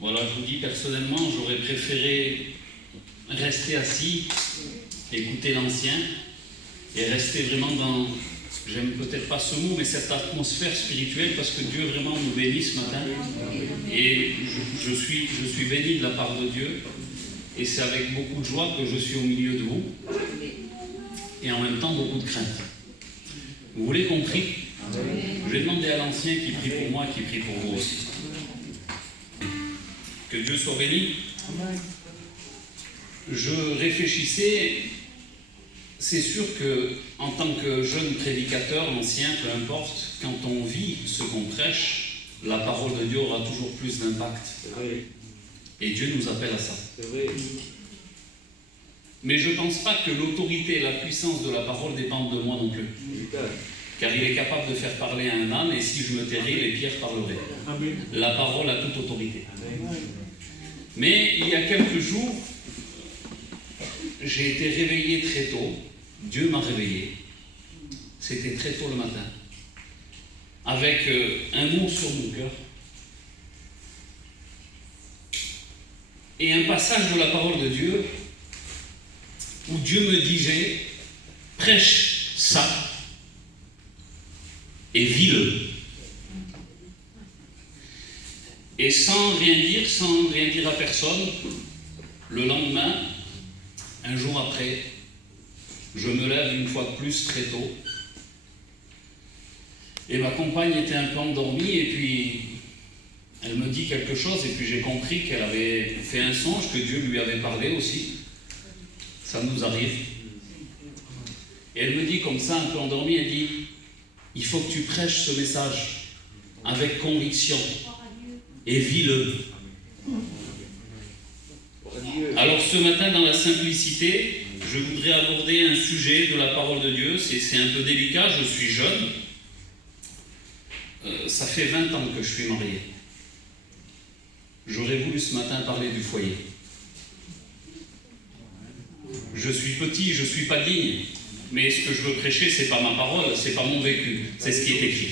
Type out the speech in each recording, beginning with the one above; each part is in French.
Voilà, je vous dis personnellement, j'aurais préféré rester assis, écouter l'ancien, et rester vraiment dans, j'aime peut-être pas ce mot, mais cette atmosphère spirituelle, parce que Dieu vraiment nous bénit ce matin. Et je suis béni de la part de Dieu, et c'est avec beaucoup de joie que je suis au milieu de vous, et en même temps beaucoup de crainte. Vous voulez qu'on prie? Je vais demander à l'ancien qui prie pour moi, qui prie pour vous aussi. Que Dieu soit béni. Je réfléchissais, c'est sûr que en tant que jeune prédicateur, ancien, peu importe, quand on vit ce qu'on prêche, la parole de Dieu aura toujours plus d'impact. Et Dieu nous appelle à ça. Mais je ne pense pas que l'autorité et la puissance de la parole dépendent de moi non plus. Car il est capable de faire parler à un âne, et si je me tairais, les pierres parleraient. La parole a toute autorité. Mais il y a quelques jours, j'ai été réveillé très tôt. Dieu m'a réveillé. C'était très tôt le matin. Avec un mot sur mon cœur. Et un passage de la parole de Dieu où Dieu me disait, prêche ça et vis-le. Et sans rien dire à personne, le lendemain, un jour après, je me lève une fois de plus très tôt. Et ma compagne était un peu endormie, et puis elle me dit quelque chose, et puis j'ai compris qu'elle avait fait un songe, que Dieu lui avait parlé aussi. Ça nous arrive. Et elle me dit comme ça, un peu endormie, elle dit, il faut que tu prêches ce message avec conviction et vis-le. Alors ce matin, dans la simplicité, je voudrais aborder un sujet de la parole de Dieu. C'est un peu délicat, je suis jeune. Ça fait 20 ans que je suis marié. J'aurais voulu ce matin parler du foyer. Je suis petit, je ne suis pas digne. Mais ce que je veux prêcher, ce n'est pas ma parole, ce n'est pas mon vécu, c'est ce qui est écrit.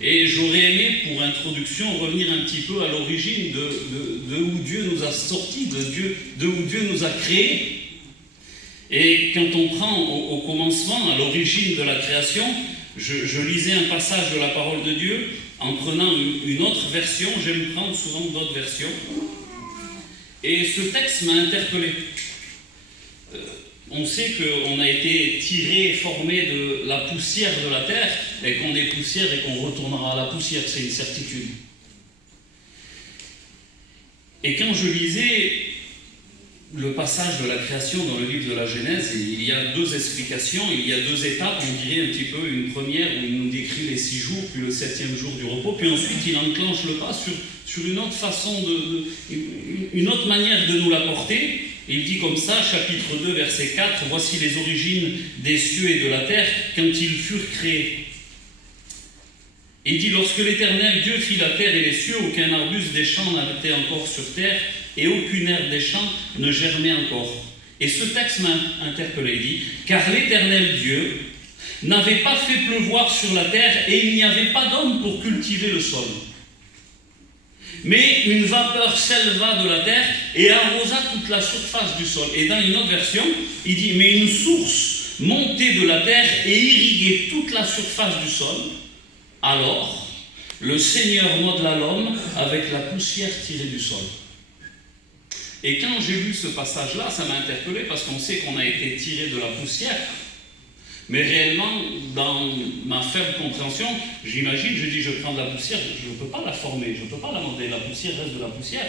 Et j'aurais aimé, pour introduction, revenir un petit peu à l'origine de où Dieu nous a sortis, de où Dieu nous a créés. Et quand on prend au commencement, à l'origine de la création, je lisais un passage de la parole de Dieu en prenant une autre version. J'aime prendre souvent d'autres versions. Et ce texte m'a interpellé. On sait qu'on a été tiré, formé de la poussière de la terre, et qu'on est poussière et qu'on retournera à la poussière, c'est une certitude. Et quand je lisais le passage de la création dans le livre de la Genèse, il y a deux explications, il y a deux étapes, on dirait un petit peu une première où il nous décrit les 6 jours, puis le 7e jour du repos, puis ensuite il enclenche le pas sur une autre façon, une autre manière de nous l'apporter. Il dit comme ça, chapitre 2, verset 4, « Voici les origines des cieux et de la terre quand ils furent créés. » Il dit, « Lorsque l'Éternel Dieu fit la terre et les cieux, aucun arbuste des champs n'habitait encore sur terre, et aucune herbe des champs ne germait encore. » Et ce texte m'a interpellé, il dit, « Car l'Éternel Dieu n'avait pas fait pleuvoir sur la terre, et il n'y avait pas d'homme pour cultiver le sol. Mais une vapeur s'éleva de la terre et arrosa toute la surface du sol. » Et dans une autre version, il dit, « Mais une source montait de la terre et irriguait toute la surface du sol. Alors, le Seigneur modela l'homme avec la poussière tirée du sol. » Et quand j'ai lu ce passage-là, ça m'a interpellé parce qu'on sait qu'on a été tiré de la poussière. Mais réellement, dans ma faible compréhension, j'imagine, je dis, je prends de la poussière, je ne peux pas la former, je ne peux pas la modeler, la poussière reste de la poussière.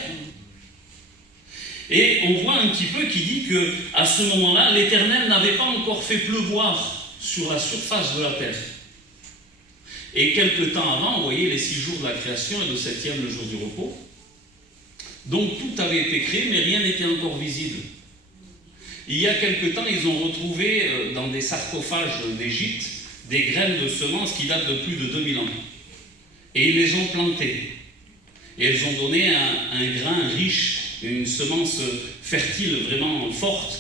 Et on voit un petit peu qui dit qu'à ce moment-là, l'Éternel n'avait pas encore fait pleuvoir sur la surface de la terre. Et quelque temps avant, vous voyez les 6 jours de la création et le 7e, le jour du repos. Donc tout avait été créé, mais rien n'était encore visible. Il y a quelque temps, ils ont retrouvé dans des sarcophages d'Égypte des graines de semences qui datent de plus de 2000 ans. Et ils les ont plantées. Et elles ont donné un grain riche, une semence fertile, vraiment forte.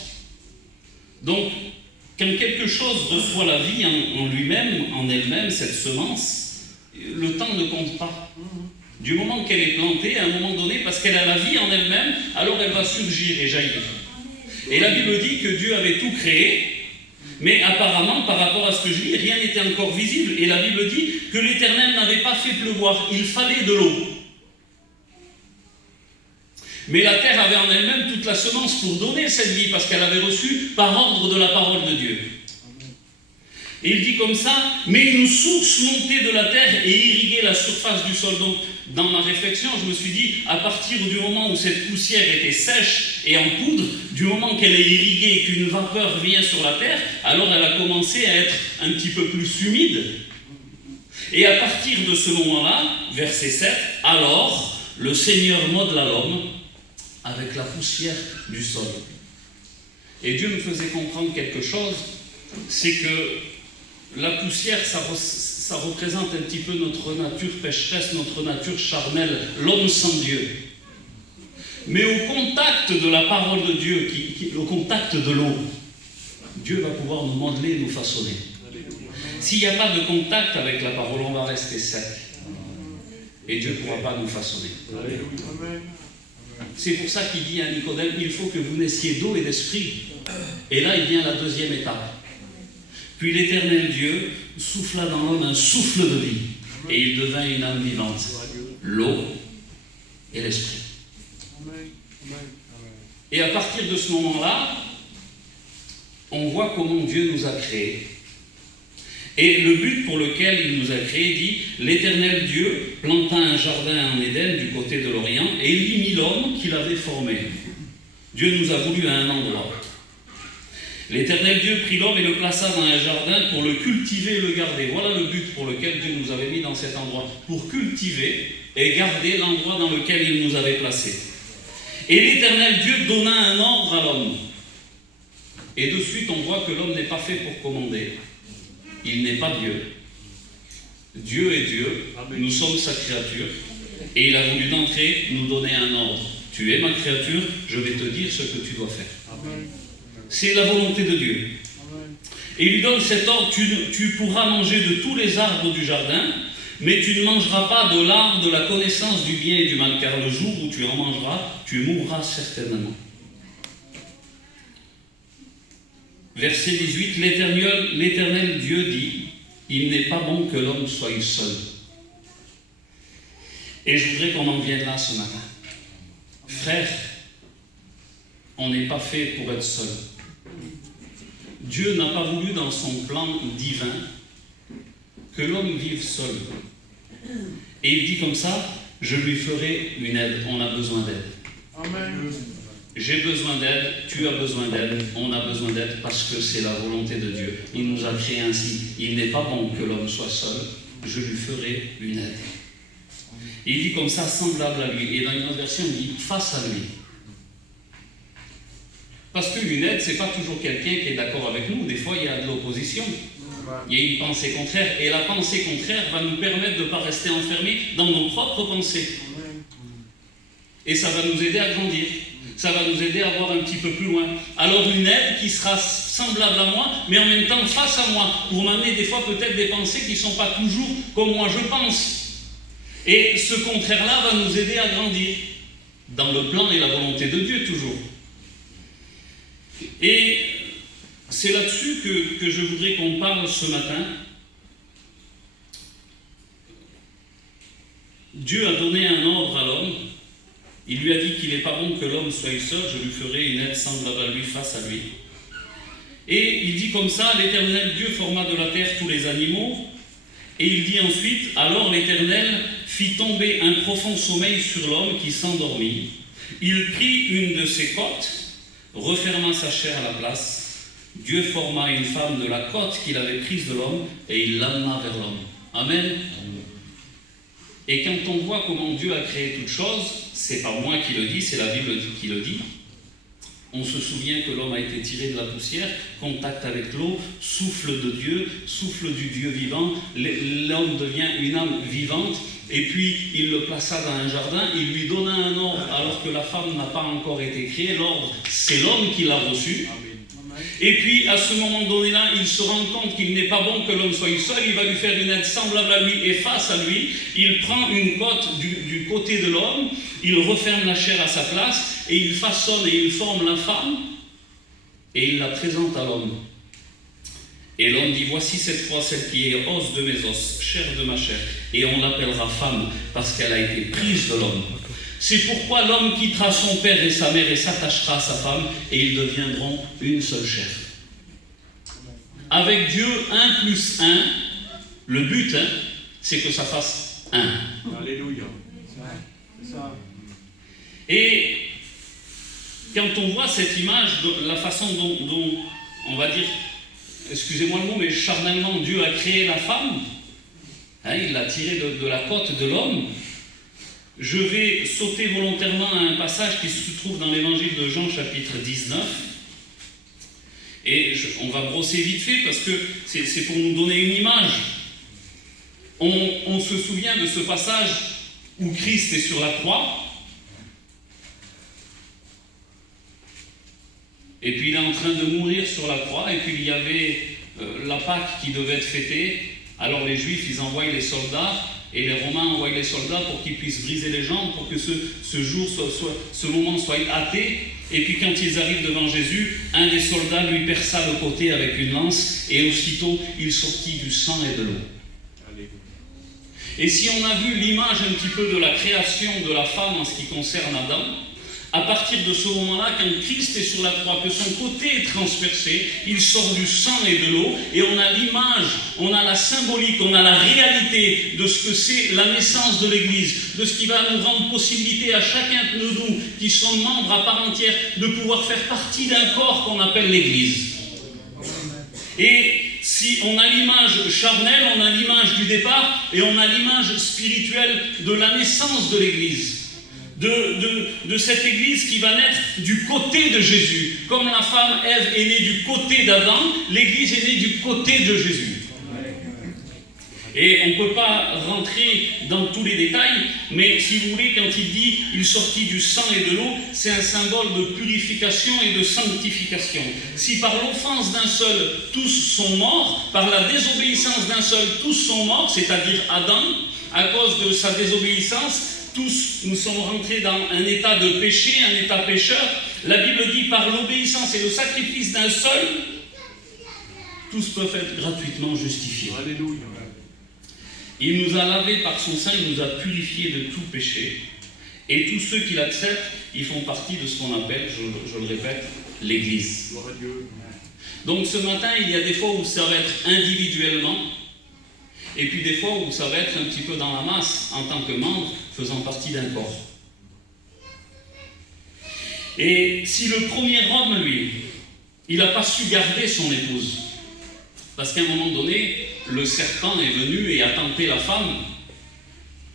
Donc, quand quelque chose reçoit la vie en lui-même, en elle-même, cette semence, le temps ne compte pas. Du moment qu'elle est plantée, à un moment donné, parce qu'elle a la vie en elle-même, alors elle va surgir et jaillir. Et la Bible dit que Dieu avait tout créé, mais apparemment, par rapport à ce que je lis, rien n'était encore visible. Et la Bible dit que l'Éternel n'avait pas fait pleuvoir, il fallait de l'eau. Mais la terre avait en elle-même toute la semence pour donner cette vie, parce qu'elle avait reçu par ordre de la parole de Dieu. Et il dit comme ça, mais une source montait de la terre et irriguait la surface du sol. Donc, dans ma réflexion, je me suis dit, à partir du moment où cette poussière était sèche et en poudre, du moment qu'elle est irriguée et qu'une vapeur vient sur la terre, alors elle a commencé à être un petit peu plus humide. Et à partir de ce moment-là, verset 7, alors le Seigneur modela l'homme avec la poussière du sol. Et Dieu me faisait comprendre quelque chose, c'est que la poussière, ça représente un petit peu notre nature pécheresse, notre nature charnelle, l'homme sans Dieu. Mais au contact de la parole de Dieu, au contact de l'eau, Dieu va pouvoir nous modeler, nous façonner. S'il n'y a pas de contact avec la parole, on va rester sec. Et Dieu ne pourra pas nous façonner. C'est pour ça qu'il dit à Nicodème, il faut que vous naissiez d'eau et d'esprit. Et là, il vient la deuxième étape. Puis l'Éternel Dieu souffla dans l'homme un souffle de vie, et il devint une âme vivante, l'eau et l'esprit. Et à partir de ce moment-là, on voit comment Dieu nous a créés. Et le but pour lequel il nous a créés dit, l'Éternel Dieu planta un jardin en Éden du côté de l'Orient, et il y mit l'homme qu'il avait formé. Dieu nous a voulu à un endroit. L'Éternel Dieu prit l'homme et le plaça dans un jardin pour le cultiver et le garder. Voilà le but pour lequel Dieu nous avait mis dans cet endroit. Pour cultiver et garder l'endroit dans lequel il nous avait placés. Et l'Éternel Dieu donna un ordre à l'homme. Et de suite, on voit que l'homme n'est pas fait pour commander. Il n'est pas Dieu. Dieu est Dieu. Nous sommes sa créature. Et il a voulu d'entrée nous donner un ordre. Tu es ma créature, je vais te dire ce que tu dois faire. Amen. C'est la volonté de Dieu. Et il lui donne cet ordre, tu pourras manger de tous les arbres du jardin, mais tu ne mangeras pas de l'arbre de la connaissance du bien et du mal, car le jour où tu en mangeras, tu mourras certainement. Verset 18, l'Éternel Dieu dit, il n'est pas bon que l'homme soit seul. Et je voudrais qu'on en vienne là ce matin. Frères, on n'est pas fait pour être seul. Dieu n'a pas voulu dans son plan divin que l'homme vive seul. Et il dit comme ça, je lui ferai une aide, on a besoin d'aide. Amen. J'ai besoin d'aide, tu as besoin d'aide, on a besoin d'aide parce que c'est la volonté de Dieu. Il nous a créés ainsi. Il n'est pas bon que l'homme soit seul, je lui ferai une aide. Il dit comme ça, semblable à lui. Et dans une autre version, il dit face à lui. Parce qu'une aide, ce n'est pas toujours quelqu'un qui est d'accord avec nous. Des fois, il y a de l'opposition. Il y a une pensée contraire. Et la pensée contraire va nous permettre de ne pas rester enfermés dans nos propres pensées. Et ça va nous aider à grandir. Ça va nous aider à voir un petit peu plus loin. Alors une aide qui sera semblable à moi, mais en même temps face à moi, pour m'amener des fois peut-être des pensées qui ne sont pas toujours comme moi je pense. Et ce contraire-là va nous aider à grandir. Dans le plan et la volonté de Dieu toujours. Et c'est là-dessus que je voudrais qu'on parle ce matin. Dieu a donné un ordre à l'homme. Il lui a dit qu'il n'est pas bon que l'homme soit seul, je lui ferai une aide semblable à lui, face à lui. Et il dit comme ça, l'Éternel Dieu forma de la terre tous les animaux. Et il dit ensuite, alors l'Éternel fit tomber un profond sommeil sur l'homme qui s'endormit. Il prit une de ses côtes, referma sa chair à la place. Dieu forma une femme de la côte qu'il avait prise de l'homme et il l'amena vers l'homme. Amen. Et quand on voit comment Dieu a créé toutes choses, c'est pas moi qui le dis, c'est la Bible qui le dit. On se souvient que l'homme a été tiré de la poussière, contact avec l'eau, souffle de Dieu, souffle du Dieu vivant, l'homme devient une âme vivante, et puis il le plaça dans un jardin, il lui donna un ordre alors que la femme n'a pas encore été créée, l'ordre c'est l'homme qui l'a reçu, Et puis, à ce moment donné-là, il se rend compte qu'il n'est pas bon que l'homme soit seul. Il va lui faire une aide semblable à lui et face à lui. Il prend une côte du côté de l'homme, il referme la chair à sa place et il façonne et il forme la femme et il la présente à l'homme. Et l'homme dit, voici cette fois celle qui est os de mes os, chair de ma chair, et on l'appellera femme parce qu'elle a été prise de l'homme. C'est pourquoi l'homme quittera son père et sa mère et s'attachera à sa femme et ils deviendront une seule chair. Avec Dieu, 1 plus 1, le but, c'est que ça fasse 1. Alléluia. Et quand on voit cette image, la façon dont on va dire, excusez-moi le mot, mais charnellement Dieu a créé la femme, il l'a tirée de la côte de l'homme. Je vais sauter volontairement à un passage qui se trouve dans l'évangile de Jean, chapitre 19. Et on va brosser vite fait parce que c'est pour nous donner une image. On se souvient de ce passage où Christ est sur la croix. Et puis il est en train de mourir sur la croix. Et puis il y avait la Pâque qui devait être fêtée. Alors les Juifs, ils envoient les soldats. Et les Romains envoient les soldats pour qu'ils puissent briser les jambes, pour que ce jour, ce moment soit hâté. Et puis quand ils arrivent devant Jésus, un des soldats lui perça le côté avec une lance, et aussitôt il sortit du sang et de l'eau. Et si on a vu l'image un petit peu de la création de la femme en ce qui concerne Adam, à partir de ce moment-là, quand Christ est sur la croix, que son côté est transpercé, il sort du sang et de l'eau, et on a l'image, on a la symbolique, on a la réalité de ce que c'est la naissance de l'Église, de ce qui va nous rendre possibilité à chacun de nous, qui sont membres à part entière, de pouvoir faire partie d'un corps qu'on appelle l'Église. Et si on a l'image charnelle, on a l'image du départ, et on a l'image spirituelle de la naissance de l'Église. De cette Église qui va naître du côté de Jésus. Comme la femme Ève est née du côté d'Adam, l'Église est née du côté de Jésus. Et on ne peut pas rentrer dans tous les détails, mais si vous voulez, quand il dit « il sortit du sang et de l'eau », c'est un symbole de purification et de sanctification. Si par l'offense d'un seul, tous sont morts, par la désobéissance d'un seul, tous sont morts, c'est-à-dire Adam, à cause de sa désobéissance, tous nous sommes rentrés dans un état de péché, un état pécheur. La Bible dit par l'obéissance et le sacrifice d'un seul, tous peuvent être gratuitement justifiés. Alléluia. Il nous a lavés par son sang, il nous a purifiés de tout péché. Et tous ceux qui l'acceptent, ils font partie de ce qu'on appelle, je le répète, l'Église. Gloire à Dieu. Donc ce matin, il y a des fois où ça va être individuellement, et puis des fois où ça va être un petit peu dans la masse, en tant que membre, faisant partie d'un corps. Et si le premier homme, lui, il n'a pas su garder son épouse, parce qu'à un moment donné, le serpent est venu et a tenté la femme,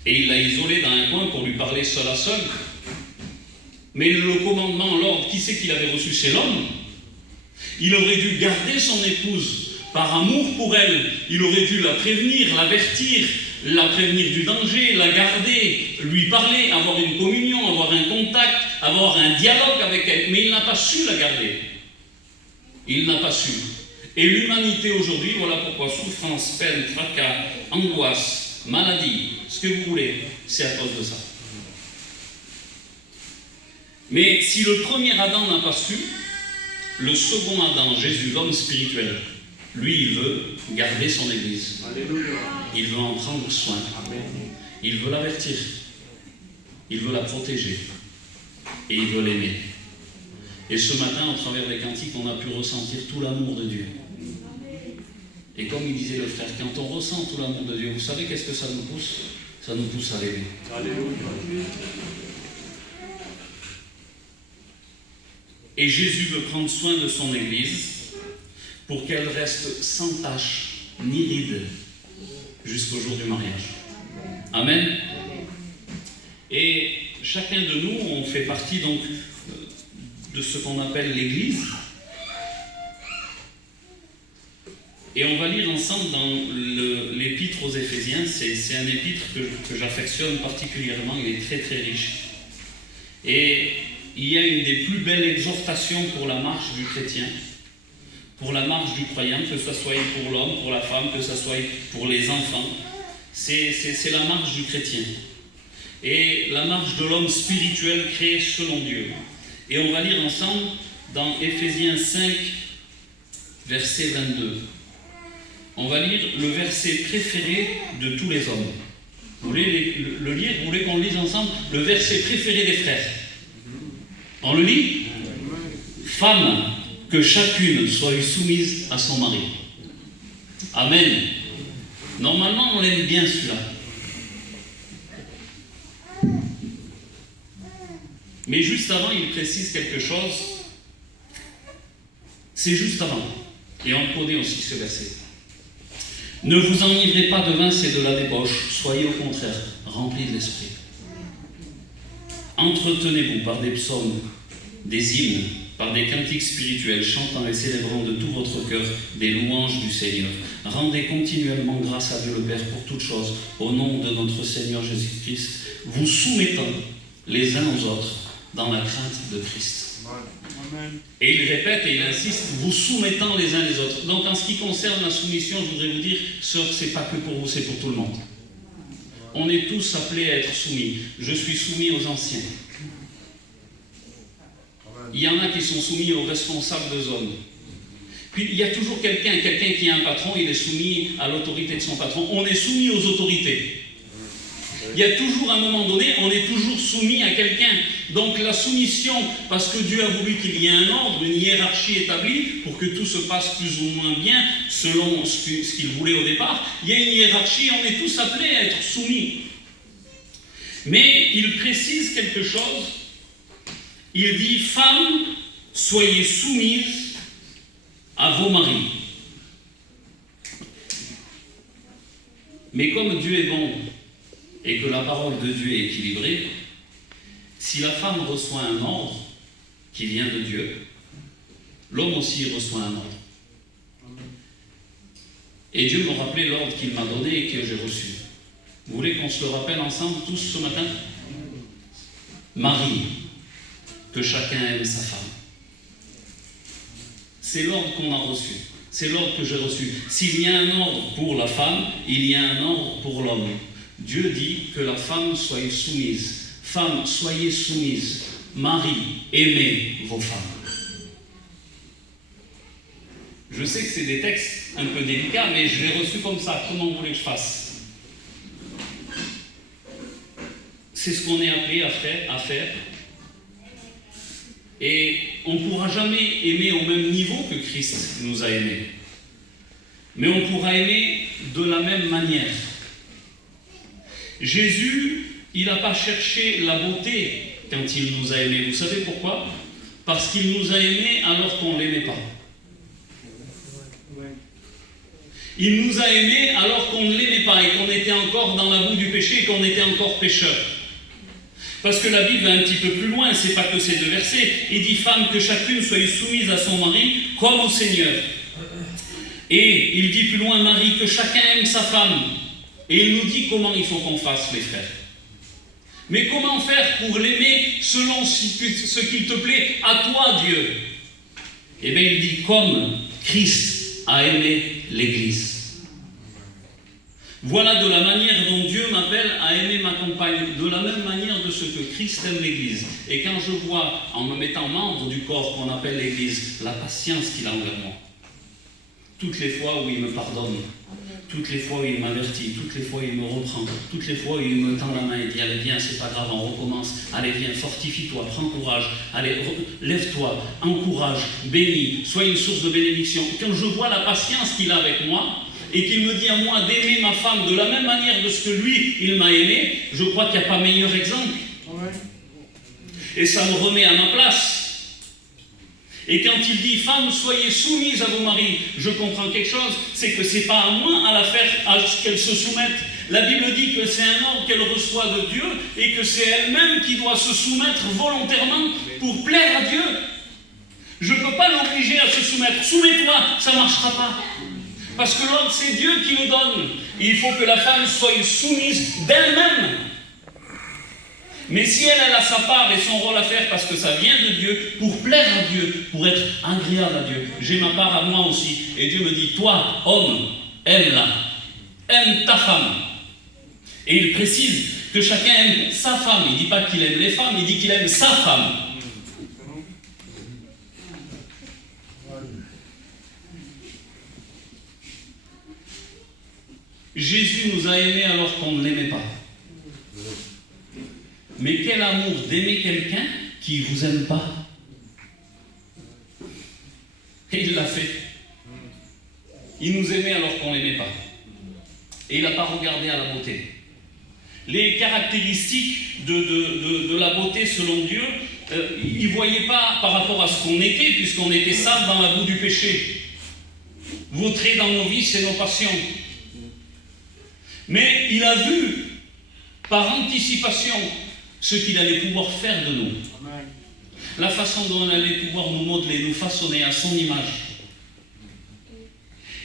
et il l'a isolée dans un coin pour lui parler seul à seul. Mais le commandement, l'ordre, qui c'est qu'il avait reçu? C'est l'homme. Il aurait dû garder son épouse par amour pour elle. Il aurait dû la prévenir, l'avertir, la prévenir du danger, la garder, lui parler, avoir une communion, avoir un contact, avoir un dialogue avec elle. Mais il n'a pas su la garder. Il n'a pas su. Et l'humanité aujourd'hui, voilà pourquoi souffrance, peine, fracas, angoisse, maladie, ce que vous voulez, c'est à cause de ça. Mais si le premier Adam n'a pas su, le second Adam, Jésus, l'homme spirituel, lui, il veut garder son Église. Alléluia. Il veut en prendre soin. Amen. Il veut l'avertir. Il veut la protéger. Et il veut l'aimer. Et ce matin, au travers des cantiques, on a pu ressentir tout l'amour de Dieu. Et comme il disait le frère, quand on ressent tout l'amour de Dieu, vous savez qu'est-ce que ça nous pousse? Ça nous pousse à l'aimer. Alléluia. Et Jésus veut prendre soin de son Église pour qu'elle reste sans tache ni ride jusqu'au jour du mariage. Amen. Et chacun de nous, on fait partie donc de ce qu'on appelle l'Église. Et on va lire ensemble dans l'épître aux Éphésiens. C'est un épître que j'affectionne particulièrement, il est très très riche. Et il y a une des plus belles exhortations pour la marche du chrétien. pour la marche du croyant, que ce soit pour l'homme, pour la femme, que ce soit pour les enfants. C'est la marche du chrétien. Et la marche de l'homme spirituel créé selon Dieu. Et on va lire ensemble dans Éphésiens 5, verset 22. On va lire le verset préféré de tous les hommes. Vous voulez le lire? Vous voulez qu'on le lise ensemble? Le verset préféré des frères. On le lit? Femme, que chacune soit soumise à son mari. Amen. Normalement, on l'aime bien celui-là. Mais juste avant, il précise quelque chose. C'est juste avant. Et on connaît aussi ce verset. Ne vous enivrez pas de vin, c'est de la débauche. Soyez au contraire remplis de l'esprit. Entretenez-vous par des psaumes, des hymnes, par des cantiques spirituels, chantant et célébrant de tout votre cœur des louanges du Seigneur. Rendez continuellement grâce à Dieu le Père pour toutes choses, au nom de notre Seigneur Jésus-Christ, vous soumettant les uns aux autres dans la crainte de Christ. Amen. Et il répète et il insiste, vous soumettant les uns les autres. Donc en ce qui concerne la soumission, je voudrais vous dire, sœurs, c'est pas que pour vous, c'est pour tout le monde. On est tous appelés à être soumis. Je suis soumis aux anciens. Il y en a qui sont soumis aux responsables de zone. Puis il y a toujours quelqu'un qui a un patron, il est soumis à l'autorité de son patron. On est soumis aux autorités. Il y a toujours un moment donné, on est toujours soumis à quelqu'un. Donc la soumission, parce que Dieu a voulu qu'il y ait un ordre, une hiérarchie établie, pour que tout se passe plus ou moins bien, selon ce qu'il voulait au départ, il y a une hiérarchie, on est tous appelés à être soumis. Mais il précise quelque chose. Il dit, femmes, soyez soumises à vos maris. Mais comme Dieu est bon et que la parole de Dieu est équilibrée, si la femme reçoit un ordre qui vient de Dieu, l'homme aussi reçoit un ordre. Et Dieu me rappelait l'ordre qu'il m'a donné et que j'ai reçu. Vous voulez qu'on se le rappelle ensemble tous ce matin? Marie, que chacun aime sa femme. C'est l'ordre qu'on a reçu. C'est l'ordre que j'ai reçu. S'il y a un ordre pour la femme, il y a un ordre pour l'homme. Dieu dit que la femme soit soumise. Femmes, soyez soumises. Mari, aimez vos femmes. Je sais que c'est des textes un peu délicats, mais je l'ai reçu comme ça. Comment vous voulez que je fasse? C'est ce qu'on est appelé à faire. Et on ne pourra jamais aimer au même niveau que Christ nous a aimés. Mais on pourra aimer de la même manière. Jésus, il n'a pas cherché la beauté quand il nous a aimés. Vous savez pourquoi? Parce qu'il nous a aimés alors qu'on ne l'aimait pas. Il nous a aimés alors qu'on ne l'aimait pas et qu'on était encore dans la boue du péché et qu'on était encore pécheurs. Parce que la Bible va un petit peu plus loin, c'est pas que ces deux versets. Il dit, femme, que chacune soit soumise à son mari comme au Seigneur. Et il dit plus loin, mari, que chacun aime sa femme. Et il nous dit comment il faut qu'on fasse, les frères. Mais comment faire pour l'aimer selon ce qu'il te plaît à toi, Dieu? Eh bien, il dit, comme Christ a aimé l'Église. Voilà de la manière dont Dieu m'appelle à aimer ma compagne, de la même manière de ce que Christ aime l'Église. Et quand je vois, en me mettant membre du corps qu'on appelle l'Église, la patience qu'il a envers moi, toutes les fois où il me pardonne, toutes les fois où il m'avertit, toutes les fois où il me reprend, toutes les fois où il me tend la main et dit, allez viens, c'est pas grave, on recommence, allez viens, fortifie-toi, prends courage, allez, lève-toi, encourage, bénis, sois une source de bénédiction. Quand je vois la patience qu'il a avec moi, et qu'il me dit à moi d'aimer ma femme de la même manière de ce que lui, il m'a aimé, je crois qu'il n'y a pas meilleur exemple. Et ça me remet à ma place. Et quand il dit, femmes, soyez soumises à vos maris, je comprends quelque chose, c'est que c'est pas à moi à la faire, à ce qu'elle se soumette. La Bible dit que c'est un ordre qu'elle reçoit de Dieu et que c'est elle-même qui doit se soumettre volontairement pour plaire à Dieu. Je ne peux pas l'obliger à se soumettre. Soumets-toi, ça ne marchera pas. Parce que l'ordre, c'est Dieu qui le donne. Et il faut que la femme soit soumise d'elle-même. Mais si elle a sa part et son rôle à faire parce que ça vient de Dieu, pour plaire à Dieu, pour être agréable à Dieu, j'ai ma part à moi aussi. Et Dieu me dit, toi, homme, aime-la, aime ta femme. Et il précise que chacun aime sa femme. Il ne dit pas qu'il aime les femmes, il dit qu'il aime sa femme. Jésus nous a aimés alors qu'on ne l'aimait pas. Mais quel amour d'aimer quelqu'un qui ne vous aime pas. Et il l'a fait. Il nous aimait alors qu'on ne l'aimait pas. Et il n'a pas regardé à la beauté. Les caractéristiques de la beauté selon Dieu, il ne voyait pas par rapport à ce qu'on était, puisqu'on était sales dans la boue du péché, vautrés dans nos vices et nos passions. Mais il a vu, par anticipation, ce qu'il allait pouvoir faire de nous. La façon dont il allait pouvoir nous modeler, nous façonner à son image.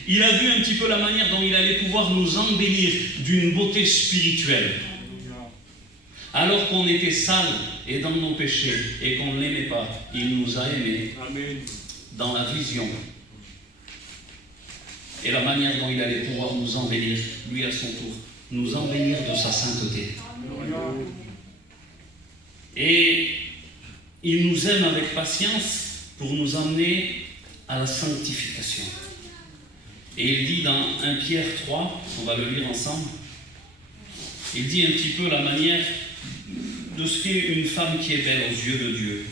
Il a vu un petit peu la manière dont il allait pouvoir nous embellir d'une beauté spirituelle. Alors qu'on était sales et dans nos péchés et qu'on ne l'aimait pas, il nous a aimés dans la vision. Et la manière dont il allait pouvoir nous embellir, lui à son tour, nous embellir de sa sainteté. Et il nous aime avec patience pour nous emmener à la sanctification. Et il dit dans 1 Pierre 3, on va le lire ensemble, il dit un petit peu la manière de ce qu'est une femme qui est belle aux yeux de Dieu.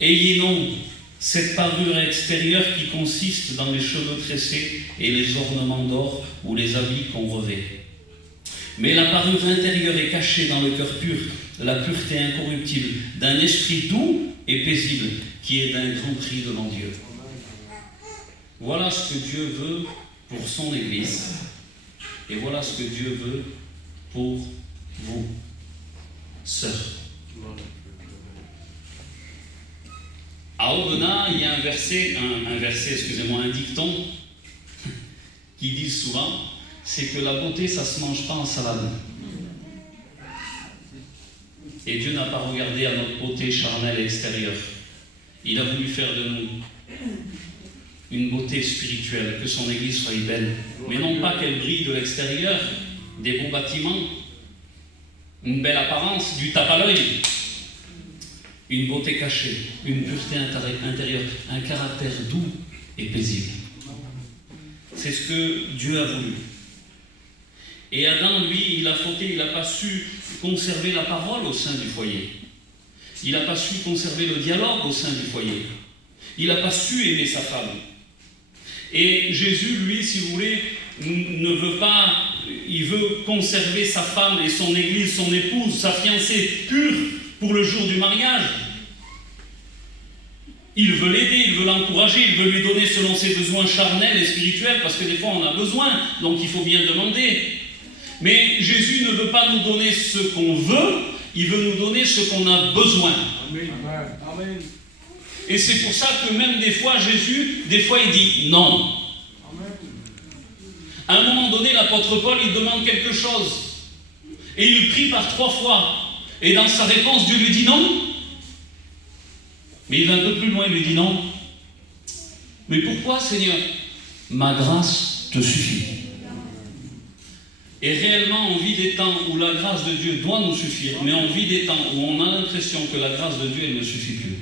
Ayez non cette parure extérieure qui consiste dans les cheveux tressés et les ornements d'or ou les habits qu'on revêt. Mais la parure intérieure est cachée dans le cœur pur, la pureté incorruptible, d'un esprit doux et paisible, qui est d'un grand prix devant Dieu. Voilà ce que Dieu veut pour son Église. Et voilà ce que Dieu veut pour vous, sœurs. À Aubenas, il y a un dicton qui dit souvent, c'est que la beauté, ça ne se mange pas en salade. Et Dieu n'a pas regardé à notre beauté charnelle extérieure. Il a voulu faire de nous une beauté spirituelle, que son Église soit belle. Mais non pas qu'elle brille de l'extérieur, des beaux bâtiments, une belle apparence, du tape à l'œil. Une beauté cachée, une pureté intérieure, un caractère doux et paisible. C'est ce que Dieu a voulu. Et Adam, lui, il a fauté, il n'a pas su conserver la parole au sein du foyer. Il n'a pas su conserver le dialogue au sein du foyer. Il n'a pas su aimer sa femme. Et Jésus, lui, si vous voulez, ne veut pas, il veut conserver sa femme et son église, son épouse, sa fiancée pure pour le jour du mariage. Il veut l'aider, il veut l'encourager, il veut lui donner selon ses besoins charnels et spirituels, parce que des fois on a besoin, donc il faut bien demander. Mais Jésus ne veut pas nous donner ce qu'on veut, il veut nous donner ce qu'on a besoin. Amen. Et c'est pour ça que même des fois, Jésus, il dit non. À un moment donné, l'apôtre Paul, il demande quelque chose. Et il prie par 3 fois. Et dans sa réponse, Dieu lui dit non. Mais il va un peu plus loin, il lui dit non. Mais pourquoi, Seigneur? Ma grâce te suffit. Et réellement, on vit des temps où la grâce de Dieu doit nous suffire, mais on vit des temps où on a l'impression que la grâce de Dieu, elle ne suffit plus.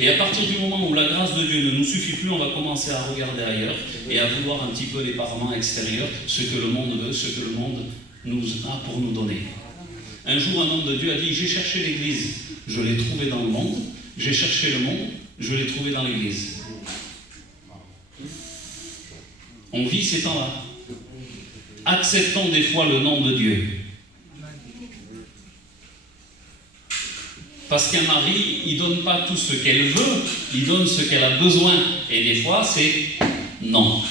Et à partir du moment où la grâce de Dieu ne nous suffit plus, on va commencer à regarder ailleurs et à vouloir un petit peu les paravents extérieurs, ce que le monde veut, ce que le monde nous a pour nous donner. Un jour, un homme de Dieu a dit, j'ai cherché l'église, je l'ai trouvée dans le monde, j'ai cherché le monde, je l'ai trouvé dans l'église. On vit ces temps-là. Acceptons des fois le nom de Dieu. Parce qu'un mari, il ne donne pas tout ce qu'elle veut, il donne ce qu'elle a besoin. Et des fois, c'est non.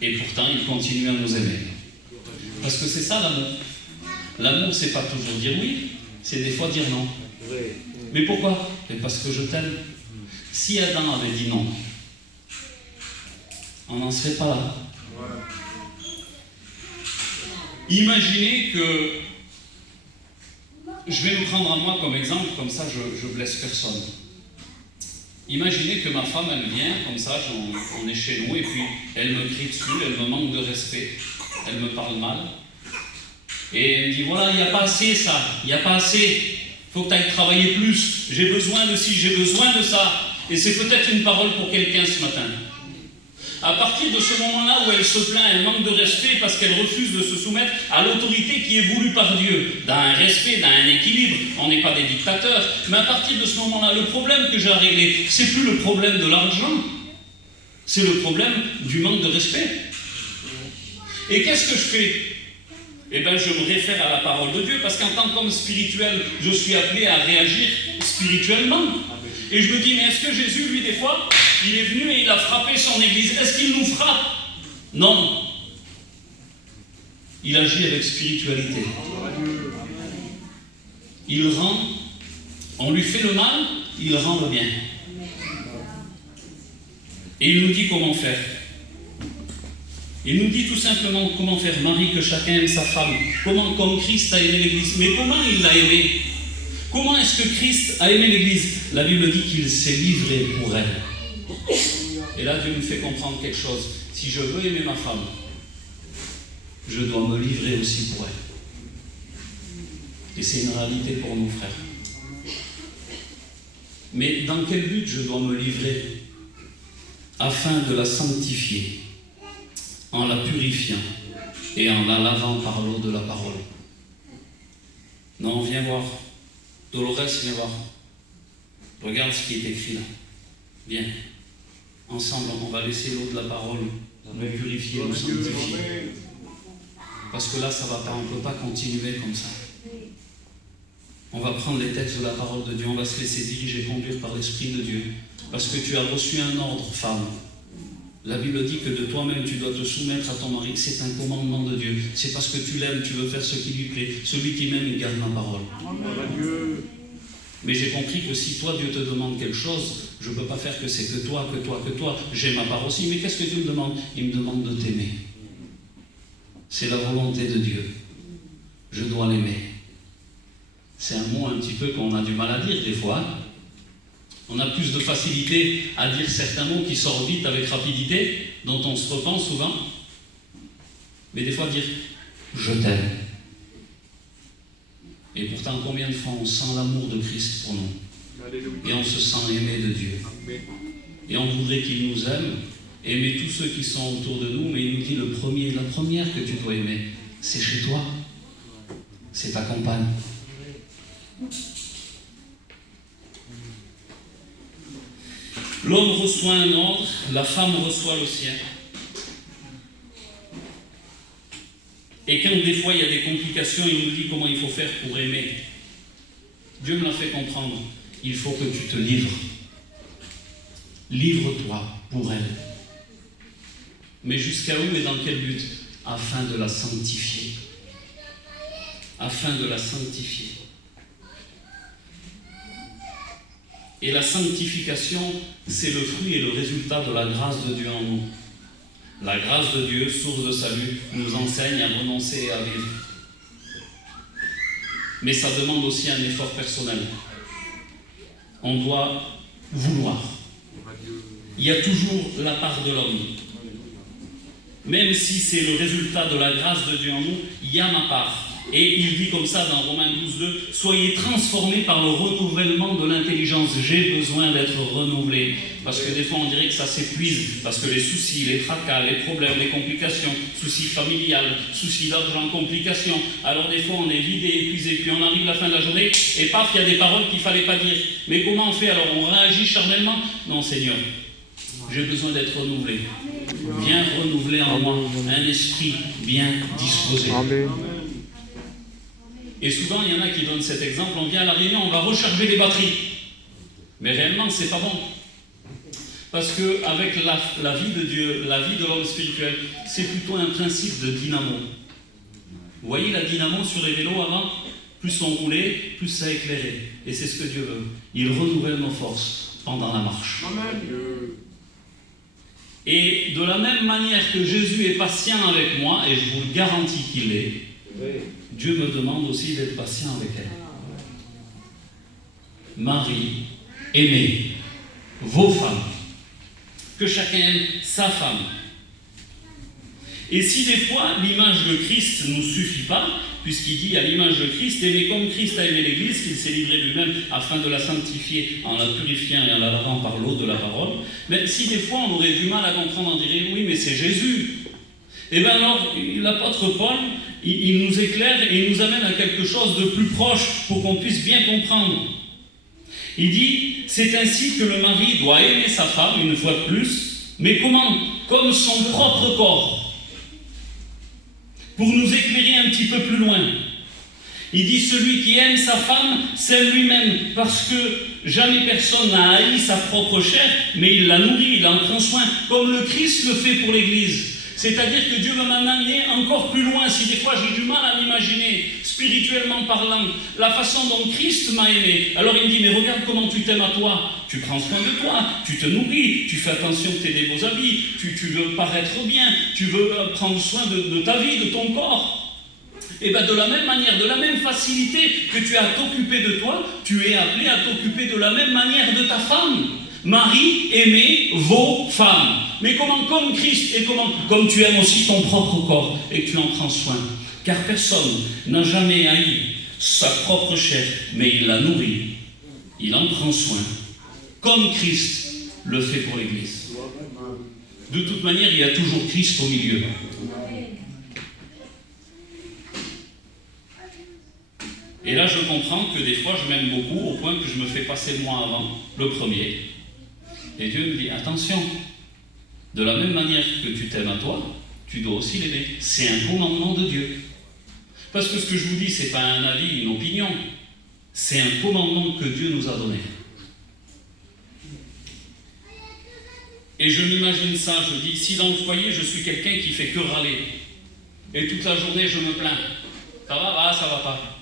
Et pourtant, il continue à nous aimer. Parce que c'est ça l'amour. L'amour, c'est pas toujours dire oui, c'est des fois dire non. Mais pourquoi? Parce que je t'aime. Si Adam avait dit non, on n'en serait pas là. Imaginez que, je vais me prendre à moi comme exemple, comme ça je blesse personne. Imaginez que ma femme, elle vient, comme ça, on est chez nous, et puis elle me crie dessus, elle me manque de respect, elle me parle mal, et elle me dit, voilà, il n'y a pas assez ça, il n'y a pas assez, il faut que tu ailles travailler plus, j'ai besoin de ci, j'ai besoin de ça, et c'est peut-être une parole pour quelqu'un ce matin. À partir de ce moment-là où elle se plaint, elle manque de respect parce qu'elle refuse de se soumettre à l'autorité qui est voulue par Dieu, dans un respect, dans un équilibre. On n'est pas des dictateurs, mais à partir de ce moment-là, le problème que j'ai à régler, c'est plus le problème de l'argent, c'est le problème du manque de respect. Et qu'est-ce que je fais? Eh bien, je me réfère à la parole de Dieu, parce qu'en tant qu'homme spirituel, je suis appelé à réagir spirituellement. Et je me dis, mais est-ce que Jésus, lui, des fois, il est venu et il a frappé son église? Est-ce qu'il nous frappe? Non. Il agit avec spiritualité. Il rend, on lui fait le mal, il rend le bien. Et il nous dit comment faire. Il nous dit tout simplement comment faire. Marie, que chacun aime sa femme. Comment, comme Christ a aimé l'Église. Mais comment il l'a aimé? Comment est-ce que Christ a aimé l'Église? La Bible dit qu'il s'est livré pour elle. Et là, Dieu me fait comprendre quelque chose. Si je veux aimer ma femme, je dois me livrer aussi pour elle. Et c'est une réalité pour nos frères. Mais dans quel but je dois me livrer? Afin de la sanctifier, en la purifiant et en la lavant par l'eau de la parole. Non, viens voir. Dolores, viens voir. Regarde ce qui est écrit là. Viens. Ensemble, on va laisser l'eau de la parole nous purifier, nous sanctifier. Parce que là, ça va pas, on ne peut pas continuer comme ça. On va prendre les textes de la parole de Dieu, on va se laisser diriger et conduire par l'Esprit de Dieu. Parce que tu as reçu un ordre, femme. La Bible dit que de toi-même, tu dois te soumettre à ton mari. C'est un commandement de Dieu. C'est parce que tu l'aimes, tu veux faire ce qui lui plaît. Celui qui m'aime, il garde ma parole. Mais j'ai compris que si toi, Dieu te demande quelque chose, je ne peux pas faire que c'est que toi. J'ai ma part aussi. Mais qu'est-ce que Dieu me demande? Il me demande de t'aimer. C'est la volonté de Dieu. Je dois l'aimer. C'est un mot un petit peu qu'on a du mal à dire des fois. On a plus de facilité à dire certains mots qui sortent vite avec rapidité, dont on se repent souvent. Mais des fois dire « je t'aime ». Et pourtant, combien de fois on sent l'amour de Christ pour nous? Et on se sent aimé de Dieu. Et on voudrait qu'il nous aime, aimer tous ceux qui sont autour de nous, mais il nous dit la première que tu dois aimer, c'est chez toi. C'est ta compagne. L'homme reçoit un ordre, la femme reçoit le sien. Et quand des fois il y a des complications, il nous dit comment il faut faire pour aimer. Dieu me l'a fait comprendre. Il faut que tu te livres. Livre-toi pour elle. Mais jusqu'à où et dans quel but? Afin de la sanctifier. Afin de la sanctifier. Et la sanctification, c'est le fruit et le résultat de la grâce de Dieu en nous. La grâce de Dieu, source de salut, nous enseigne à renoncer et à vivre. Mais ça demande aussi un effort personnel. On doit vouloir. Il y a toujours la part de l'homme. Même si c'est le résultat de la grâce de Dieu en nous, il y a ma part. Et il dit comme ça dans Romains 12:2, « Soyez transformés par le renouvellement de l'intelligence. » J'ai besoin d'être renouvelé. Parce que des fois, on dirait que ça s'épuise. Parce que les soucis, les fracas, les problèmes, les complications, soucis familiales, soucis d'argent, complications. Alors des fois, on est vidé, épuisé. Puis on arrive à la fin de la journée et paf, il y a des paroles qu'il ne fallait pas dire. Mais comment on fait? Alors on réagit charnellement? Non, Seigneur, j'ai besoin d'être renouvelé. Viens renouveler en moi un esprit bien disposé. Amen. Et souvent, il y en a qui donnent cet exemple. On vient à la réunion, on va recharger les batteries. Mais réellement, c'est pas bon. Parce qu'avec la vie de Dieu, la vie de l'homme spirituel, c'est plutôt un principe de dynamo. Vous voyez la dynamo sur les vélos avant? Plus on roulait, plus ça éclairait. Et c'est ce que Dieu veut. Il renouvelle nos forces pendant la marche. Amen. Et de la même manière que Jésus est patient avec moi, et je vous le garantis qu'il l'est, Dieu me demande aussi d'être patient avec elle. Marie, aimez vos femmes, que chacun aime sa femme. Et si des fois l'image de Christ ne nous suffit pas, puisqu'il dit à l'image de Christ, aimez comme Christ a aimé l'Église, qu'il s'est livré lui-même afin de la sanctifier en la purifiant et en la lavant par l'eau de la parole, mais si des fois on aurait du mal à comprendre, on dirait oui mais c'est Jésus. Et bien alors l'apôtre Paul, il nous éclaire et il nous amène à quelque chose de plus proche pour qu'on puisse bien comprendre. Il dit, c'est ainsi que le mari doit aimer sa femme, une fois de plus, mais comment? Comme son propre corps. Pour nous éclairer un petit peu plus loin. Il dit, celui qui aime sa femme s'aime lui-même, parce que jamais personne n'a haï sa propre chair, mais il la nourrit, il en prend soin, comme le Christ le fait pour l'Église. C'est-à-dire que Dieu va m'amener encore plus loin. Si des fois j'ai du mal à m'imaginer, spirituellement parlant, la façon dont Christ m'a aimé, alors il me dit, mais regarde comment tu t'aimes à toi. Tu prends soin de toi, tu te nourris, tu fais attention que tu aies des beaux habits, tu veux paraître bien, tu veux prendre soin de ta vie, de ton corps. Et bien de la même manière, de la même facilité que tu as à t'occuper de toi, tu es appelé à t'occuper de la même manière de ta femme. Marie, aimez vos femmes. Mais comment? Comme Christ, et comment? Comme tu aimes aussi ton propre corps et que tu en prends soin. Car personne n'a jamais haï sa propre chair, mais il la nourrit, il en prend soin, comme Christ le fait pour l'Église. De toute manière, il y a toujours Christ au milieu. Et là, je comprends que des fois, je m'aime beaucoup au point que je me fais passer moi avant, le premier. Et Dieu me dit, attention, de la même manière que tu t'aimes à toi, tu dois aussi l'aimer. C'est un commandement de Dieu. Parce que ce que je vous dis, ce n'est pas un avis, une opinion. C'est un commandement que Dieu nous a donné. Et je m'imagine ça, je dis, si dans le foyer, je suis quelqu'un qui fait que râler, et toute la journée, je me plains. Ça va? Ah, ça va pas.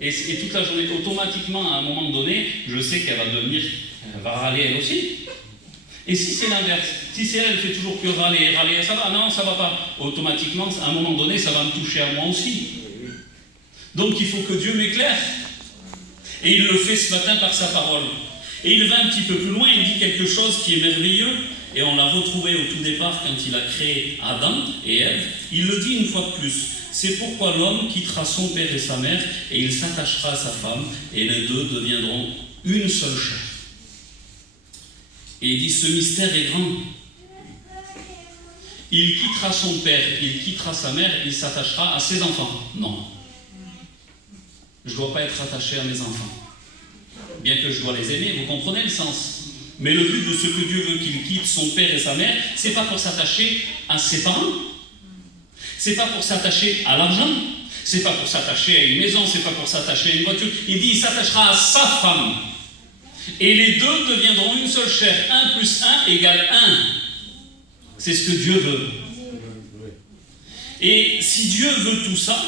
Et toute la journée, automatiquement, à un moment donné, je sais qu'elle va râler elle aussi. Et si c'est l'inverse, si c'est elle fait toujours que râler, ça va, non, ça va pas. Automatiquement, à un moment donné, ça va me toucher à moi aussi. Donc il faut que Dieu m'éclaire. Et il le fait ce matin par sa parole. Et il va un petit peu plus loin, il dit quelque chose qui est merveilleux, et on l'a retrouvé au tout départ quand il a créé Adam et Ève. Il le dit une fois de plus. C'est pourquoi l'homme quittera son père et sa mère, et il s'attachera à sa femme, et les deux deviendront une seule chair. Et il dit, ce mystère est grand. Il quittera son père, il quittera sa mère, il s'attachera à ses enfants. Non. Je ne dois pas être attaché à mes enfants. Bien que je dois les aimer, vous comprenez le sens. Mais le but de ce que Dieu veut qu'il quitte son père et sa mère, c'est pas pour s'attacher à ses parents. C'est pas pour s'attacher à l'argent. C'est pas pour s'attacher à une maison, c'est pas pour s'attacher à une voiture. Il dit, il s'attachera à sa femme. Et les deux deviendront une seule chair. 1 plus 1 égale 1. C'est ce que Dieu veut. Et si Dieu veut tout ça,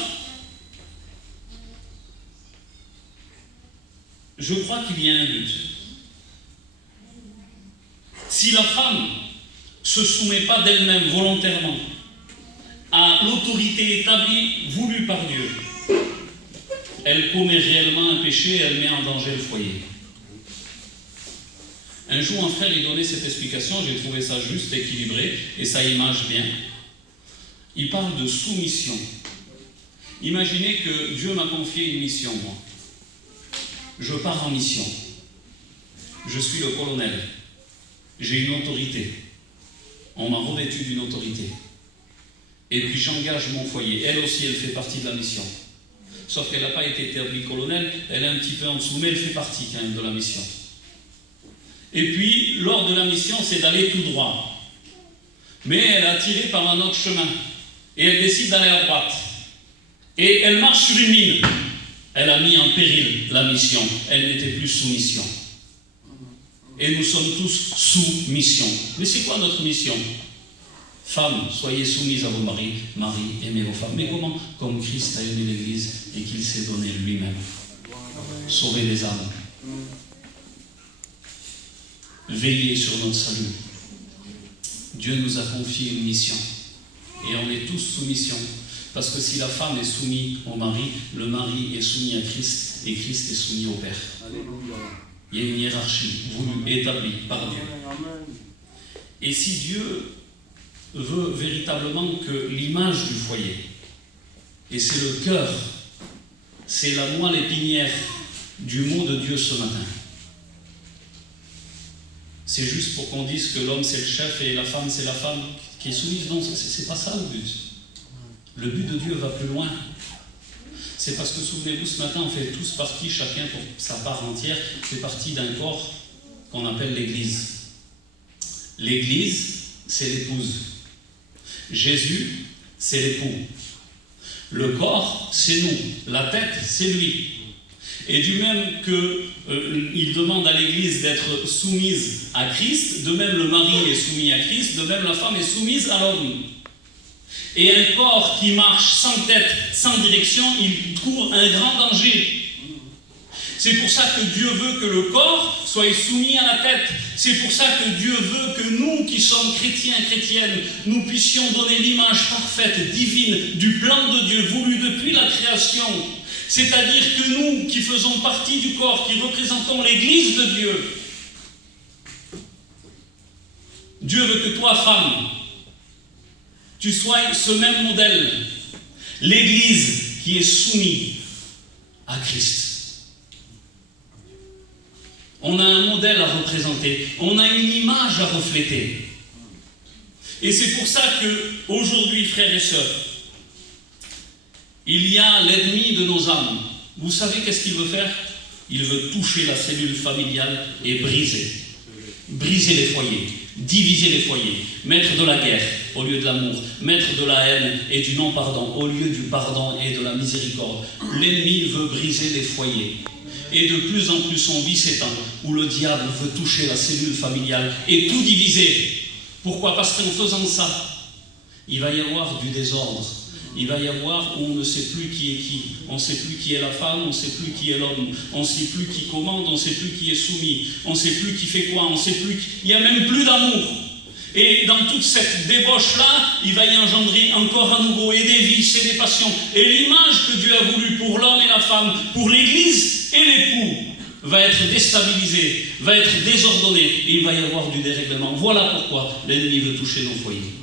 je crois qu'il y a un but. Si la femme ne se soumet pas d'elle-même volontairement à l'autorité établie, voulue par Dieu, elle commet réellement un péché et elle met en danger le foyer. Un jour, un frère, il donnait cette explication, j'ai trouvé ça juste, équilibré, et ça image bien. Il parle de soumission. Imaginez que Dieu m'a confié une mission, moi. Je pars en mission. Je suis le colonel. J'ai une autorité. On m'a revêtu d'une autorité. Et puis j'engage mon foyer. Elle aussi, elle fait partie de la mission. Sauf qu'elle n'a pas été établie colonel, elle est un petit peu en dessous, mais elle fait partie quand même de la mission. Et puis, lors de la mission, c'est d'aller tout droit. Mais elle est attirée par un autre chemin. Et elle décide d'aller à droite. Et elle marche sur une mine. Elle a mis en péril la mission. Elle n'était plus sous mission. Et nous sommes tous sous mission. Mais c'est quoi notre mission? Femmes, soyez soumises à vos maris. Maris, aimez vos femmes. Mais comment? Comme Christ a aimé l'Église et qu'il s'est donné lui-même. Sauver des âmes. Veiller sur notre salut. Dieu nous a confié une mission. Et on est tous sous mission. Parce que si la femme est soumise au mari, le mari est soumis à Christ et Christ est soumis au Père. Alléluia. Il y a une hiérarchie voulue, établie par Dieu. Amen. Et si Dieu veut véritablement que l'image du foyer, et c'est le cœur, c'est la moelle épinière du mot de Dieu ce matin. C'est juste pour qu'on dise que l'homme c'est le chef et la femme c'est la femme qui est soumise. Non, c'est pas ça le but. Le but de Dieu va plus loin. C'est parce que, souvenez-vous, ce matin, on fait tous partie, chacun pour sa part entière, fait partie d'un corps qu'on appelle l'Église. L'Église, c'est l'épouse. Jésus, c'est l'époux. Le corps, c'est nous. La tête, c'est lui. Et du même qu'il demande à l'Église d'être soumise à Christ, de même le mari est soumis à Christ, de même la femme est soumise à l'homme. Et un corps qui marche sans tête, sans direction, il court un grand danger. C'est pour ça que Dieu veut que le corps soit soumis à la tête. C'est pour ça que Dieu veut que nous, qui sommes chrétiens, chrétiennes, nous puissions donner l'image parfaite, divine, du plan de Dieu voulu depuis la création. C'est-à-dire que nous, qui faisons partie du corps, qui représentons l'Église de Dieu, Dieu veut que toi, femme, tu sois ce même modèle. L'Église qui est soumise à Christ. On a un modèle à représenter. On a une image à refléter. Et c'est pour ça qu'aujourd'hui, frères et sœurs, il y a l'ennemi de nos âmes. Vous savez qu'est-ce qu'il veut faire? Il veut toucher la cellule familiale et briser. Briser les foyers. Diviser les foyers. Mettre de la guerre au lieu de l'amour. Mettre de la haine et du non-pardon au lieu du pardon et de la miséricorde. L'ennemi veut briser les foyers. Et de plus en plus on vit ces temps où le diable veut toucher la cellule familiale et tout diviser. Pourquoi? Parce qu'en faisant ça, il va y avoir du désordre. Il va y avoir où on ne sait plus qui est qui. On ne sait plus qui est la femme, on ne sait plus qui est l'homme. On ne sait plus qui commande, on ne sait plus qui est soumis. On ne sait plus qui fait quoi, on ne sait plus. Il n'y a même plus d'amour. Et dans toute cette débauche-là, il va y engendrer encore à nouveau et des vices et des passions. Et l'image que Dieu a voulu pour l'homme et la femme, pour l'Église et l'époux, va être déstabilisée, va être désordonnée. Et il va y avoir du dérèglement. Voilà pourquoi l'ennemi veut toucher nos foyers.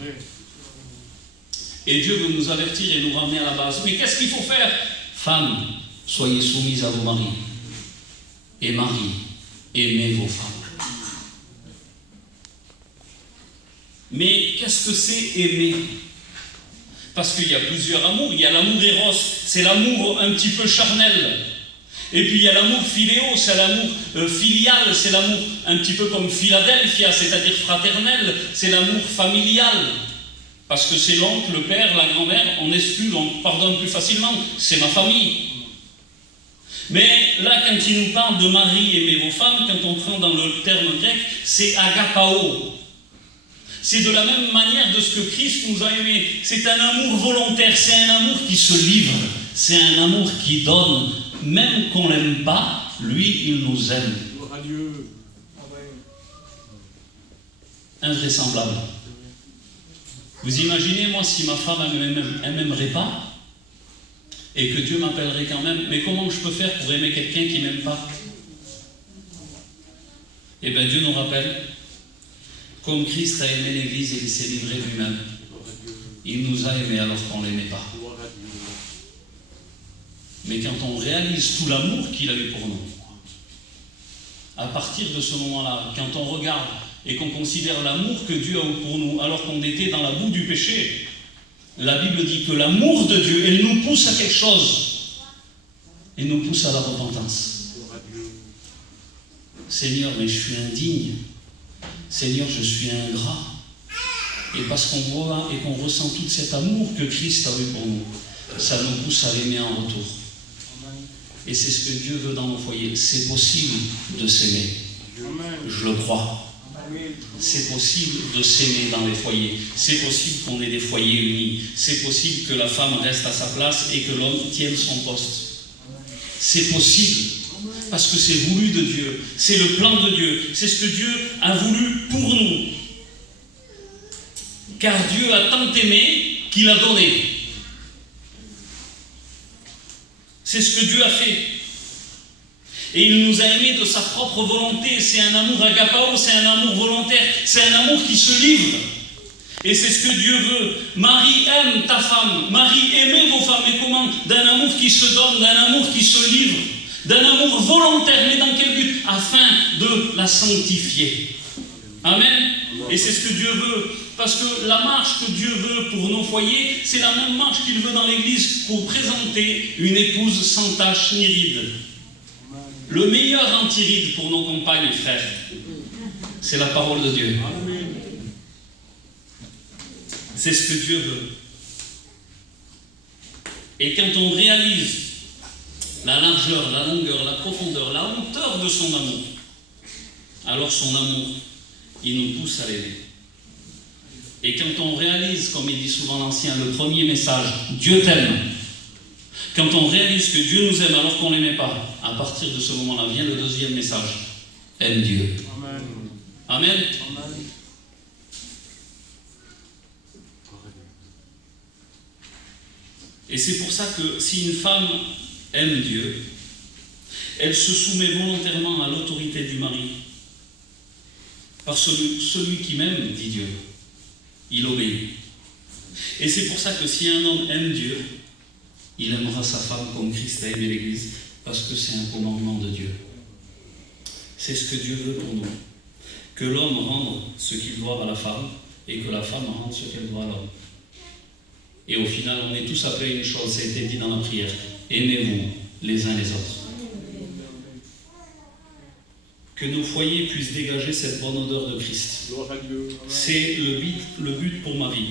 Et Dieu veut nous avertir et nous ramener à la base. Mais qu'est-ce qu'il faut faire? Femmes, soyez soumises à vos maris. Et maris, aimez vos femmes. Mais qu'est-ce que c'est aimer? Parce qu'il y a plusieurs amours. Il y a l'amour éros, c'est l'amour un petit peu charnel. Et puis il y a l'amour philéo, c'est l'amour filial, c'est l'amour un petit peu comme Philadelphia, c'est-à-dire fraternel, c'est l'amour familial. Parce que c'est l'oncle, le père, la grand-mère, on exclut, on pardonne plus facilement, c'est ma famille. Mais là, quand il nous parle de mari, aimez vos femmes, quand on prend dans le terme grec, c'est agapao. C'est de la même manière de ce que Christ nous a aimés. C'est un amour volontaire, c'est un amour qui se livre, c'est un amour qui donne. Même qu'on ne l'aime pas, lui, il nous aime. Adieu. Invraisemblable. Vous imaginez, moi, si ma femme, elle m'aimerait pas, et que Dieu m'appellerait quand même, mais comment je peux faire pour aimer quelqu'un qui ne m'aime pas? Eh bien, Dieu nous rappelle, comme Christ a aimé l'Église et il s'est livré lui-même, il nous a aimés alors qu'on ne l'aimait pas. Mais quand on réalise tout l'amour qu'il a eu pour nous, à partir de ce moment-là, quand on regarde et qu'on considère l'amour que Dieu a eu pour nous, alors qu'on était dans la boue du péché, la Bible dit que l'amour de Dieu, elle nous pousse à quelque chose. Elle nous pousse à la repentance. Seigneur, mais je suis indigne. Seigneur, je suis ingrat. Et parce qu'on voit et qu'on ressent tout cet amour que Christ a eu pour nous, ça nous pousse à l'aimer en retour. Et c'est ce que Dieu veut dans nos foyers. C'est possible de s'aimer. Je le crois. C'est possible de s'aimer dans les foyers. C'est possible qu'on ait des foyers unis. C'est possible que la femme reste à sa place et que l'homme tienne son poste. C'est possible. Parce que c'est voulu de Dieu. C'est le plan de Dieu. C'est ce que Dieu a voulu pour nous. Car Dieu a tant aimé qu'il a donné. C'est ce que Dieu a fait. Et il nous a aimés de sa propre volonté. C'est un amour agapao, c'est un amour volontaire, c'est un amour qui se livre. Et c'est ce que Dieu veut. Marie, aime ta femme. Marie, aimez vos femmes. Mais comment? D'un amour qui se donne, d'un amour qui se livre, d'un amour volontaire. Mais dans quel but? Afin de la sanctifier. Amen. Et c'est ce que Dieu veut. Parce que la marche que Dieu veut pour nos foyers, c'est la même marche qu'il veut dans l'Église pour présenter une épouse sans tache ni ride. Le meilleur anti-ride pour nos compagnes, frères, c'est la parole de Dieu. C'est ce que Dieu veut. Et quand on réalise la largeur, la longueur, la profondeur, la hauteur de son amour, alors son amour, il nous pousse à l'aimer. Et quand on réalise, comme il dit souvent l'Ancien, le premier message, Dieu t'aime. Quand on réalise que Dieu nous aime alors qu'on ne l'aimait pas, à partir de ce moment-là vient le deuxième message, aime Dieu. Amen. Amen. Amen. Et c'est pour ça que si une femme aime Dieu, elle se soumet volontairement à l'autorité du mari. Parce que celui qui m'aime, dit Dieu, il obéit. Et c'est pour ça que si un homme aime Dieu, il aimera sa femme comme Christ a aimé l'Église, parce que c'est un commandement de Dieu. C'est ce que Dieu veut pour nous. Que l'homme rende ce qu'il doit à la femme, et que la femme rende ce qu'elle doit à l'homme. Et au final, on est tous appelés à une chose, ça a été dit dans la prière. Aimez-vous les uns les autres. Que nos foyers puissent dégager cette bonne odeur de Christ. C'est le but pour ma vie.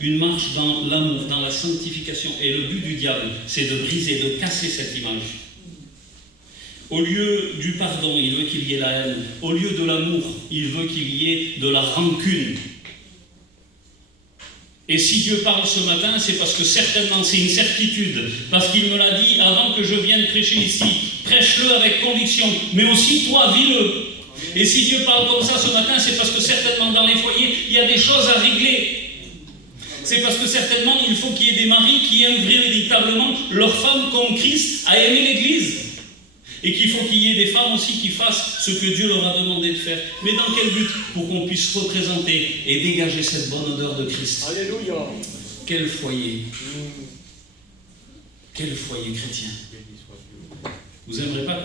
Une marche dans l'amour, dans la sanctification. Et le but du diable, c'est de briser, de casser cette image. Au lieu du pardon, il veut qu'il y ait la haine. Au lieu de l'amour, il veut qu'il y ait de la rancune. Et si Dieu parle ce matin, c'est parce que certainement, c'est une certitude, parce qu'il me l'a dit avant que je vienne prêcher ici. Prêche-le avec conviction, mais aussi toi, vis-le. Et si Dieu parle comme ça ce matin, c'est parce que certainement dans les foyers, il y a des choses à régler. C'est parce que certainement, il faut qu'il y ait des maris qui aiment véritablement leur femme comme Christ a aimé l'Église. Et qu'il faut qu'il y ait des femmes aussi qui fassent ce que Dieu leur a demandé de faire. Mais dans quel but? Pour qu'on puisse représenter et dégager cette bonne odeur de Christ. Alléluia. Quel foyer. Quel foyer chrétien. Vous n'aimeriez pas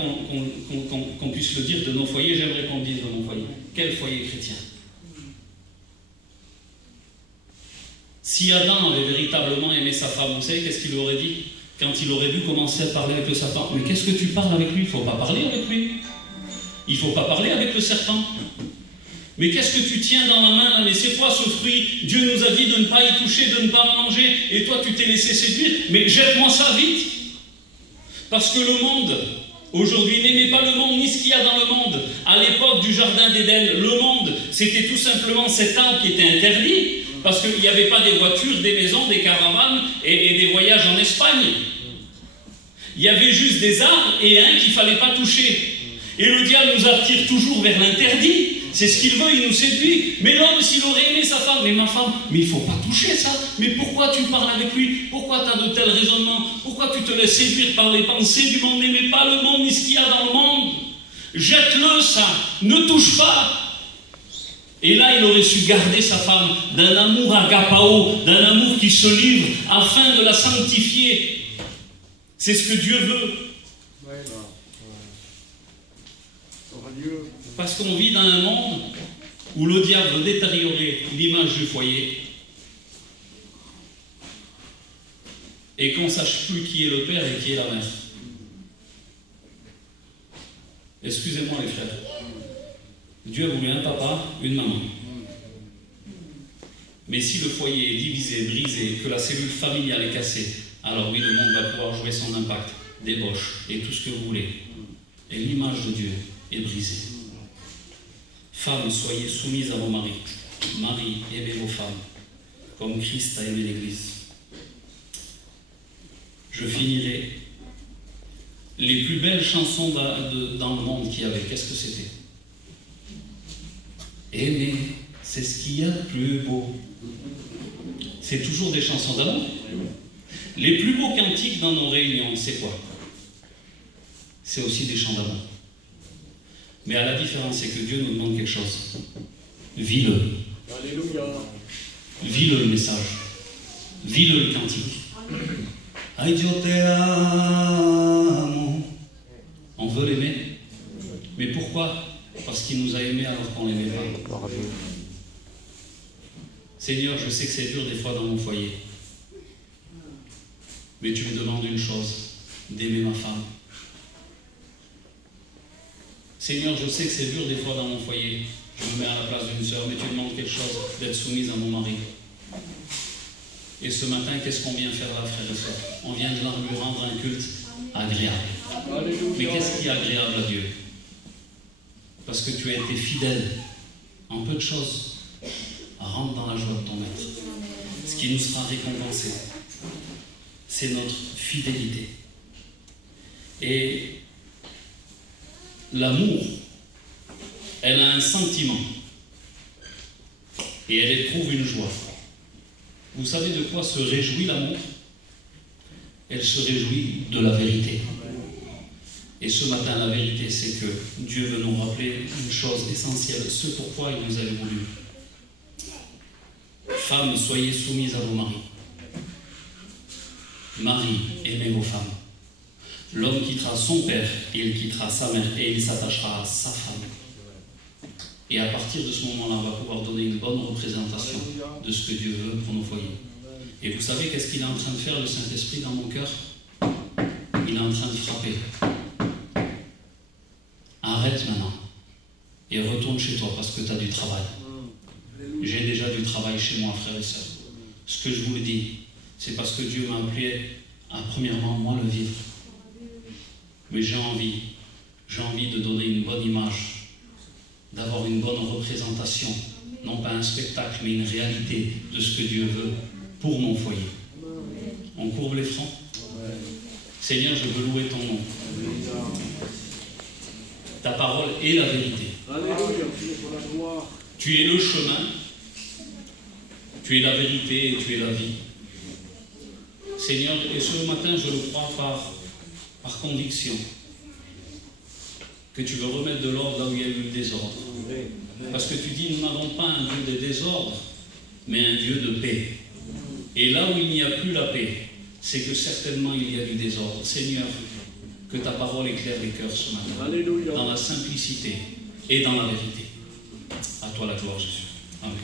qu'on puisse le dire de nos foyers? J'aimerais qu'on le dise de mon foyer. Quel foyer chrétien. Si Adam avait véritablement aimé sa femme, vous savez qu'est-ce qu'il aurait dit? Quand il aurait dû commencer à parler avec le serpent. Mais qu'est-ce que tu parles avec lui? Il ne faut pas parler avec lui. Il ne faut pas parler avec le serpent. Mais qu'est-ce que tu tiens dans la main là? Mais c'est quoi ce fruit? Dieu nous a dit de ne pas y toucher, de ne pas en manger. Et toi, tu t'es laissé séduire. Mais jette-moi ça vite. Parce que le monde, aujourd'hui, n'aimez pas le monde, ni ce qu'il y a dans le monde. À l'époque du Jardin d'Éden, le monde, c'était tout simplement cet arbre qui était interdit. Parce qu'il n'y avait pas des voitures, des maisons, des caravanes et des voyages en Espagne. Il y avait juste des arbres et un qu'il ne fallait pas toucher. Et le diable nous attire toujours vers l'interdit. C'est ce qu'il veut, il nous séduit. Mais l'homme, s'il aurait aimé sa femme, mais ma femme, mais il ne faut pas toucher ça. Mais pourquoi tu parles avec lui? Pourquoi tu as de tels raisonnements? Pourquoi tu te laisses séduire par les pensées du monde? N'aimez pas le monde ni ce qu'il y a dans le monde. Jette-le ça, ne touche pas. Et là, il aurait su garder sa femme d'un amour agapao, d'un amour qui se livre afin de la sanctifier. C'est ce que Dieu veut. Parce qu'on vit dans un monde où le diable veut détériorer l'image du foyer et qu'on ne sache plus qui est le père et qui est la mère. Excusez-moi les frères. Dieu a voulu un papa, une maman. Mais si le foyer est divisé, brisé, que la cellule familiale est cassée, alors oui, le monde va pouvoir jouer son impact, débauche et tout ce que vous voulez. Et l'image de Dieu est brisée. Femmes, soyez soumises à vos maris. Maris, aimez vos femmes, comme Christ a aimé l'Église. Je finirai. Les plus belles chansons dans le monde qu'il y avait, qu'est-ce que c'était? Aimer, c'est ce qu'il y a de plus beau. C'est toujours des chansons d'amour. Les plus beaux cantiques dans nos réunions, c'est quoi? C'est aussi des chants d'amour. Mais à la différence, c'est que Dieu nous demande quelque chose. Vis-le. Alléluia. Vis-le le message. Vis-le le cantique. Ay, yo te amo. On veut l'aimer. Mais pourquoi? Parce qu'il nous a aimés alors qu'on ne l'aimait pas. Seigneur, je sais que c'est dur des fois dans mon foyer. Mais tu me demandes une chose, d'aimer ma femme. Seigneur, je sais que c'est dur des fois dans mon foyer. Je me mets à la place d'une sœur, mais tu demandes quelque chose, d'être soumise à mon mari. Et ce matin, qu'est-ce qu'on vient faire là, frères et sœurs? On vient de lui rendre un culte agréable. Mais qu'est-ce qui est agréable à Dieu? Parce que tu as été fidèle en peu de choses. Rentre dans la joie de ton maître. Ce qui nous sera récompensé, c'est notre fidélité. Et l'amour, elle a un sentiment. Et elle éprouve une joie. Vous savez de quoi se réjouit l'amour? Elle se réjouit de la vérité. Et ce matin, la vérité, c'est que Dieu veut nous rappeler une chose essentielle, ce pourquoi il nous a voulu. Femmes, soyez soumises à vos maris. Marie, aimez vos femmes. L'homme quittera son père, et il quittera sa mère, et il s'attachera à sa femme. Et à partir de ce moment-là, on va pouvoir donner une bonne représentation de ce que Dieu veut pour nos foyers. Et vous savez qu'est-ce qu'il est en train de faire, le Saint-Esprit, dans mon cœur? Il est en train de frapper. Arrête maintenant et retourne chez toi parce que tu as du travail. J'ai déjà du travail chez moi, frères et sœurs. Ce que je vous le dis, c'est parce que Dieu m'a appelé à premièrement moi le vivre. Mais j'ai envie de donner une bonne image, d'avoir une bonne représentation, non pas un spectacle, mais une réalité de ce que Dieu veut pour mon foyer. On courbe les fronts. Seigneur, je veux louer ton nom. Ta parole est la vérité. Alléluia, pour la gloire. Tu es le chemin, tu es la vérité et tu es la vie. Seigneur, et ce matin, je le crois par conviction, que tu veux remettre de l'ordre là où il y a eu le désordre. Parce que tu dis, nous n'avons pas un Dieu de désordre, mais un Dieu de paix. Et là où il n'y a plus la paix, c'est que certainement il y a du désordre. Seigneur, que ta parole éclaire les cœurs ce matin. Alléluia. Dans la simplicité et dans la vérité. À toi la gloire, Jésus. Amen.